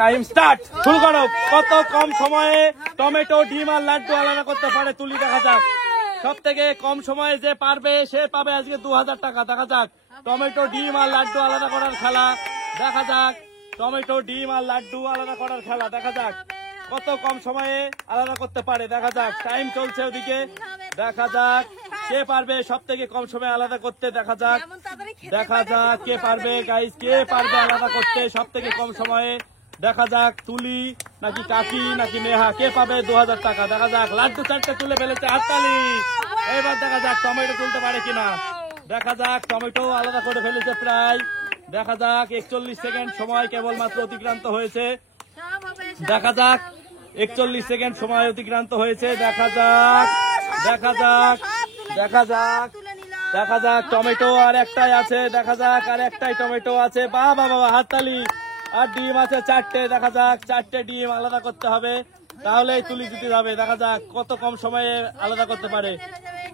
Time start, শুরু করো। কত কম সময়ে টমেটো, ডিম আর লাড্ডু আলাদা করতে পারে তুলি, দেখা যাক। সব থেকে কম সময়ে যে পারবে সে পাবে আজকে 2000 টাকা। দেখা যাক টমেটো, ডিম আর লাড্ডু আলাদা করার খেলা। দেখা যাক টমেটো, ডিম আর লাড্ডু আলাদা করার খেলা। দেখা যাক কত কম সময়ে আলাদা করতে পারে। দেখা যাক টাইম চলছে ওদিকে। দেখা যাক কে পারবে সব থেকে কম সময় আলাদা করতে। দেখা যাক কে পারবে গাইস, কে পারবে আলাদা করতে সব থেকে কম সময়ে। দেখা যাক তুলি নাকি কাকি নাকি নেহা, কে পাবে 2000 টাকা। দেখা যাক লাড্ডু 4টে তুলে ফেলেছে, হাততালি। এবার দেখা যাক টমেটো তুলতে পারে কিনা। দেখা যাক টমেটো আলাদা করে ফেলেছে প্রায়। দেখা যাক 41 সেকেন্ড সময় কেবলমাত্র অতিক্রান্ত হয়েছে। দেখা যাক 41 সেকেন্ড সময় অতিক্রান্ত হয়েছে। দেখা যাক টমেটো আর একটাই আছে। দেখা যাক আর একটাই টমেটো আছে। বাবা বাবা, হাততালি। আর ডিম আছে 4টে। দেখা যাক 4টে ডিম আলাদা করতে হবে, তাহলেই তুলি জিতে যাবে। দেখা যাক কত কম সময়ে আলাদা করতে পারে।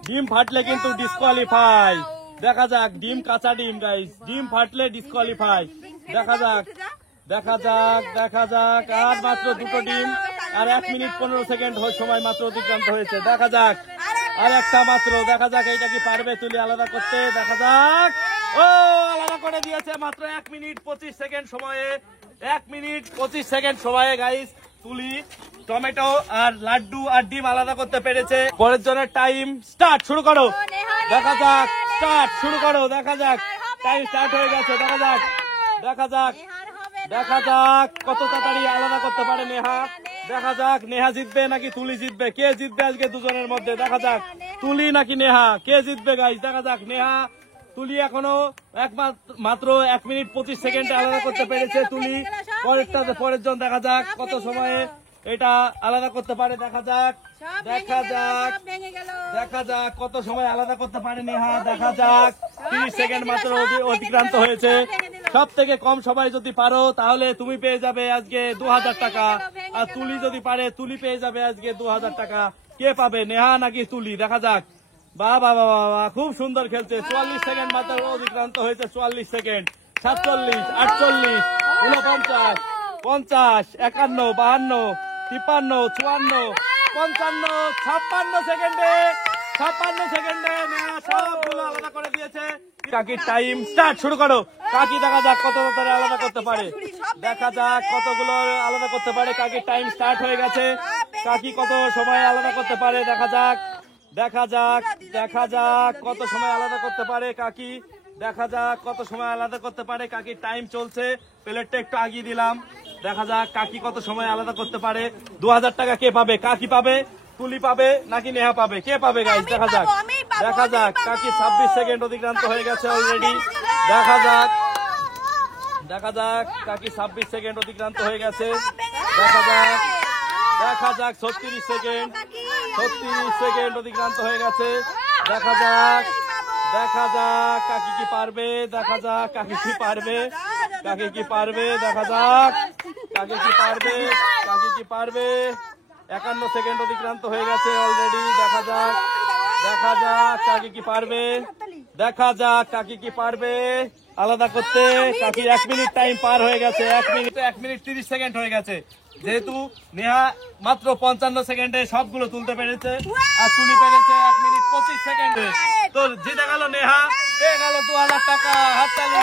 ডিম ফাটলে কিন্তু ডিসকোয়ালিফাই। দেখা যাক ডিম, কাঁচা ডিম গাইস, ডিম ফাটলে ডিসকোয়ালিফাই। দেখা যাক আর মাত্র 2টো ডিম আর 1 মিনিট 15 সেকেন্ড সময় মাত্র অতিক্রান্ত হয়েছে। দেখা যাক আর একটা মাত্র। দেখা যাক এইটা কি পারবে তুলি আলাদা করতে। দেখা যাক ও আলাদা করে দিয়েছে মাত্র 1 মিনিট 25 সেকেন্ড সময়ে। 1 মিনিট 25 সেকেন্ড সময়ে গাইস তুলি টমেটো আর লাড্ডু আর ডিম আলাদা করতে পেরেছে। পরের জন্য টাইম স্টার্ট, শুরু করো। দেখা যাক শুরু করো। দেখা যাক টাইম স্টার্ট হয়ে গেছে। দেখা যাক কত তাড়াতাড়ি আলাদা করতে পারে নেহা। দেখা যাক নেহা জিতবে নাকি তুলি জিতবে, কে জিতবে আজকে দুজনের মধ্যে। দেখা যাক তুলি নাকি নেহা, কে জিতবে গাইস। দেখা যাক নেহা, তুলি এখনো মাত্র 1 মিনিট 25 সেকেন্ডে আলাদা করতে পেরেছে তুলি। পরের জন দেখা যাক কত সময়ে এটা আলাদা করতে পারে। দেখা যাক কত সময় আলাদা করতে পারে নেহা। দেখা যাক 30 সেকেন্ড মাত্র অতিক্রান্ত হয়েছে। সব থেকে কম সময় যদি পারো তাহলে তুমি পেয়ে যাবে আজকে 2000 টাকা। আর তুলি যদি পারে তুলি পেয়ে যাবে আজকে 2000 টাকা। কে পাবে, নেহা নাকি তুলি? দেখা যাক। বাবা খুব সুন্দর খেলছে। 44 সেকেন্ড মাত্র অতিক্রান্ত হয়েছে। 44 সেকেন্ড, 47, 48, 49, 50, 51, 52, 53, 54, 55, 56 সেকেন্ডে নেহা সবগুলো আলাদা করে দিয়েছে। কাকির টাইম স্টার্ট, শুরু করো। কাকি দেখা যাক কত তাড়াতাড়ি আলাদা করতে পারে। দেখা যাক কতগুলো আলাদা করতে পারে। কাকির টাইম স্টার্ট হয়ে গেছে। কাকি কত সময় আলাদা করতে পারে। দেখা যাক কত সময় আলাদা করতে পারে কাকি। দেখা যাক কত সময় আলাদা করতে পারে। কাকির টাইম চলছে, প্লেটটা একটু আগিয়ে দিলাম। দেখা যাক কাকি কত সময় আলাদা করতে পারে। 2000 টাকা কে পাবে? কাকি পাবে, তুলি পাবে নাকি নেহা পাবে? কে পাবে গাইস? দেখা যাক কাকি 26 সেকেন্ড অতিক্রান্ত হয়ে গেছে অলরেডি। দেখা যাক কাকি 26 সেকেন্ড অতিক্রান্ত হয়ে গেছে। দেখা যাক 36 সেকেন্ড অতিক্রান্ত হয়ে গেছে। দেখা যাক কাকি কি পারবে। দেখা যাক কাকি কি পারবে। দেখা যাক কাকি কি পারবে। 51 সেকেন্ড অতিক্রান্ত হয়ে গেছে অলরেডি। দেখা যাক কাকি কি পারবে। দেখা যাক কাকি কি পারবে আলাদা করতে। কাকি 1 মিনিট টাইম পার হয়ে গেছে। 1 মিনিট 30 সেকেন্ড হয়ে গেছে। যেহেতু নেহা মাত্র 55 সেকেন্ডে সবগুলো তুলতে পেরেছে আর তুলি পেরেছে 1 মিনিট 25 সেকেন্ডে। তো জিতে গেল নেহা, পেয়ে গেল 2000 টাকা। হাততালি।